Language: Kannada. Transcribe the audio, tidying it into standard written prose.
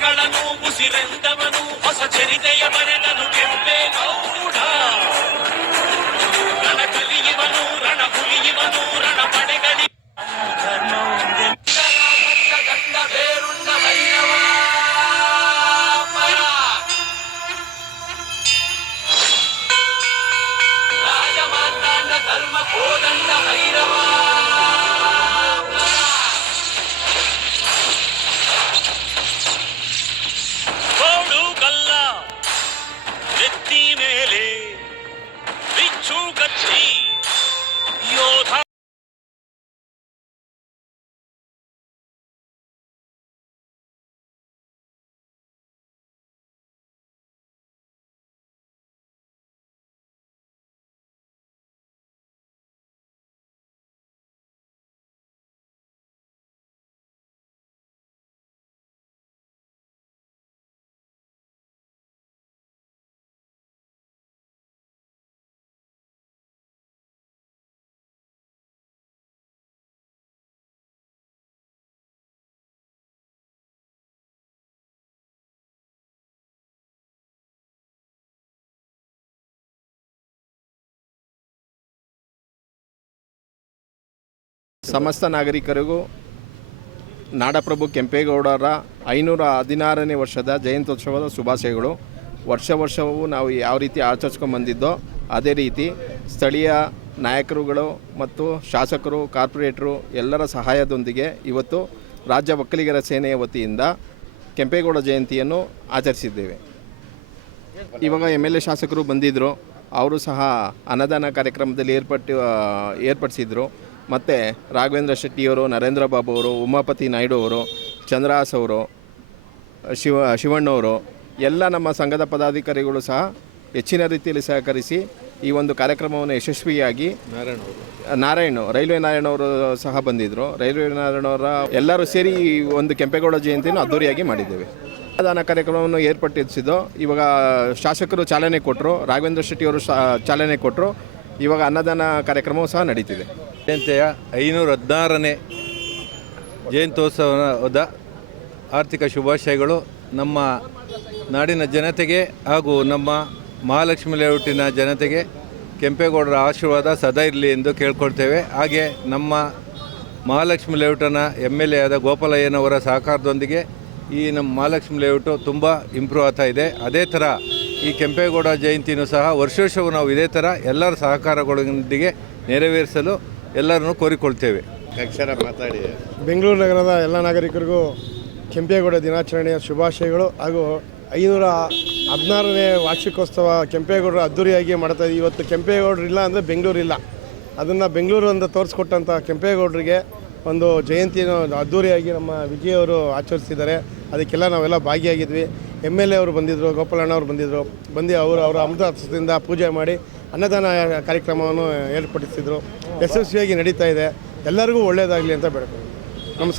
ಕಷ್ಟಗಳನ್ನು ಉಸಿರೆಂದವನು ಹೊಸ ಚರಿತೆಯ ಬರೆದನು ಕೆಂಪೇಗೌಡ. ರಣ ಕಲಿಯುವನು ರಣ ಹುಲಿಯುವನು ರಣ ಪಡೆಗಳಿ ಗಂಡ ಬೇರುಂಡ ಭೈರವ ರಾಜಮಾರ್ತಾಂಡ ಧರ್ಮ ಕೋದಂಡ ಭೈರವ. ಗೋಡು ಕಲ್ಲ ಎತ್ತಿ ಮೇಲೆ ಬಿಚ್ಚು ಕಚ್ಚಿ ಯೋಧ ಸಮಸ್ತ ನಾಗರಿಕರಿಗೂ ನಾಡಪ್ರಭು ಕೆಂಪೇಗೌಡರ 516ನೇ ವರ್ಷದ ಜಯಂತ್ಯೋತ್ಸವದ ಶುಭಾಶಯಗಳು. ವರ್ಷವೂ ನಾವು ಯಾವ ರೀತಿ ಆಚರಿಸ್ಕೊಂಡು ಬಂದಿದ್ದೋ ಅದೇ ರೀತಿ ಸ್ಥಳೀಯ ನಾಯಕರುಗಳು ಮತ್ತು ಶಾಸಕರು, ಕಾರ್ಪೊರೇಟರು ಎಲ್ಲರ ಸಹಾಯದೊಂದಿಗೆ ಇವತ್ತು ರಾಜ್ಯ ಒಕ್ಕಲಿಗರ ಸೇನೆಯ ವತಿಯಿಂದ ಕೆಂಪೇಗೌಡ ಜಯಂತಿಯನ್ನು ಆಚರಿಸಿದ್ದೇವೆ. ಇವಾಗ MLA ಶಾಸಕರು ಬಂದಿದ್ದರು, ಅವರು ಸಹ ಅನ್ನದಾನ ಕಾರ್ಯಕ್ರಮದಲ್ಲಿ ಏರ್ಪಡಿಸಿದರು. ಮತ್ತು ರಾಘವೇಂದ್ರ ಶೆಟ್ಟಿಯವರು, ನರೇಂದ್ರ ಬಾಬು ಅವರು, ಉಮಾಪತಿ ನಾಯ್ಡು ಅವರು, ಚಂದ್ರಹಾಸ್ ಅವರು, ಶಿವಣ್ಣವರು ಎಲ್ಲ ನಮ್ಮ ಸಂಘದ ಪದಾಧಿಕಾರಿಗಳು ಸಹ ಹೆಚ್ಚಿನ ರೀತಿಯಲ್ಲಿ ಸಹಕರಿಸಿ ಈ ಒಂದು ಕಾರ್ಯಕ್ರಮವನ್ನು ಯಶಸ್ವಿಯಾಗಿ ರೈಲ್ವೆ ನಾರಾಯಣವರು ಸಹ ಬಂದಿದ್ದರು. ರೈಲ್ವೆ ನಾರಾಯಣವರ ಎಲ್ಲರೂ ಸೇರಿ ಈ ಒಂದು ಕೆಂಪೇಗೌಡ ಜಯಂತಿಯನ್ನು ಅದ್ದೂರಿಯಾಗಿ ಮಾಡಿದ್ದೇವೆ. ಅನ್ನದಾನ ಕಾರ್ಯಕ್ರಮವನ್ನು ಏರ್ಪಡಿಸಿದ್ದು ಇವಾಗ ಶಾಸಕರು ಚಾಲನೆ ಕೊಟ್ಟರು, ರಾಘವೇಂದ್ರ ಶೆಟ್ಟಿಯವರು ಚಾಲನೆ ಕೊಟ್ಟರು. ಇವಾಗ ಅನ್ನದಾನ ಕಾರ್ಯಕ್ರಮವೂ ಸಹ ನಡೀತಿದೆ. ಜಯಂತಿಯ 516ನೇ ಜಯಂತ್ಯೋತ್ಸವದ ಆರ್ಥಿಕ ಶುಭಾಶಯಗಳು ನಮ್ಮ ನಾಡಿನ ಜನತೆಗೆ ಹಾಗೂ ನಮ್ಮ ಮಹಾಲಕ್ಷ್ಮಿ ಲೇಔಟಿನ ಜನತೆಗೆ ಕೆಂಪೇಗೌಡರ ಆಶೀರ್ವಾದ ಸದಾ ಇರಲಿ ಎಂದು ಕೇಳ್ಕೊಳ್ತೇವೆ. ಹಾಗೆ ನಮ್ಮ ಮಹಾಲಕ್ಷ್ಮಿ ಲೇಔಟನ MLA ಆದ ಗೋಪಾಲಯ್ಯನವರ ಸಹಕಾರದೊಂದಿಗೆ ಈ ನಮ್ಮ ಮಹಾಲಕ್ಷ್ಮಿ ಲೇಔಟು ತುಂಬ ಇಂಪ್ರೂವ್ ಆಗ್ತಾ ಇದೆ. ಅದೇ ಥರ ಈ ಕೆಂಪೇಗೌಡ ಜಯಂತಿನೂ ಸಹ ವರ್ಷವೂ ನಾವು ಇದೇ ಥರ ಎಲ್ಲರ ಸಹಕಾರಗಳೊಂದಿಗೆ ನೆರವೇರಿಸಲು ಎಲ್ಲರನ್ನೂ ಕೋರಿಕೊಳ್ತೇವೆ. ಬೆಂಗಳೂರು ನಗರದ ಎಲ್ಲ ನಾಗರಿಕರಿಗೂ ಕೆಂಪೇಗೌಡ ದಿನಾಚರಣೆಯ ಶುಭಾಶಯಗಳು ಹಾಗೂ 516ನೇ ವಾರ್ಷಿಕೋತ್ಸವ ಕೆಂಪೇಗೌಡರು ಅದ್ದೂರಿಯಾಗಿ ಮಾಡ್ತಾಯಿದ್ದೀವಿ. ಇವತ್ತು ಕೆಂಪೇಗೌಡರು ಇಲ್ಲ ಅಂದರೆ ಬೆಂಗಳೂರಿಲ್ಲ. ಅದನ್ನು ಬೆಂಗಳೂರು ಅಂತ ತೋರಿಸ್ಕೊಟ್ಟಂಥ ಕೆಂಪೇಗೌಡರಿಗೆ ಒಂದು ಜಯಂತಿಯನ್ನು ಅದ್ದೂರಿಯಾಗಿ ನಮ್ಮ ವಿಜಯವರು ಆಚರಿಸಿದ್ದಾರೆ. ಅದಕ್ಕೆಲ್ಲ ನಾವೆಲ್ಲ ಭಾಗಿಯಾಗಿದ್ವಿ. MLA ಅವರು ಬಂದಿದ್ದರು, ಗೋಪಾಲಣ್ಣ ಅವರು ಬಂದು ಅವರ ಅಮೃತದಿಂದ ಪೂಜೆ ಮಾಡಿ ಅನ್ನದಾನ ಕಾರ್ಯಕ್ರಮವನ್ನು ಏರ್ಪಡಿಸಿದರು. ಯಶಸ್ವಿಯಾಗಿ ನಡೀತಾ ಇದೆ. ಎಲ್ಲರಿಗೂ ಒಳ್ಳೆಯದಾಗಲಿ ಅಂತ ಬೇಡ್ತೀನಿ. ನಮಸ್ಕಾರ.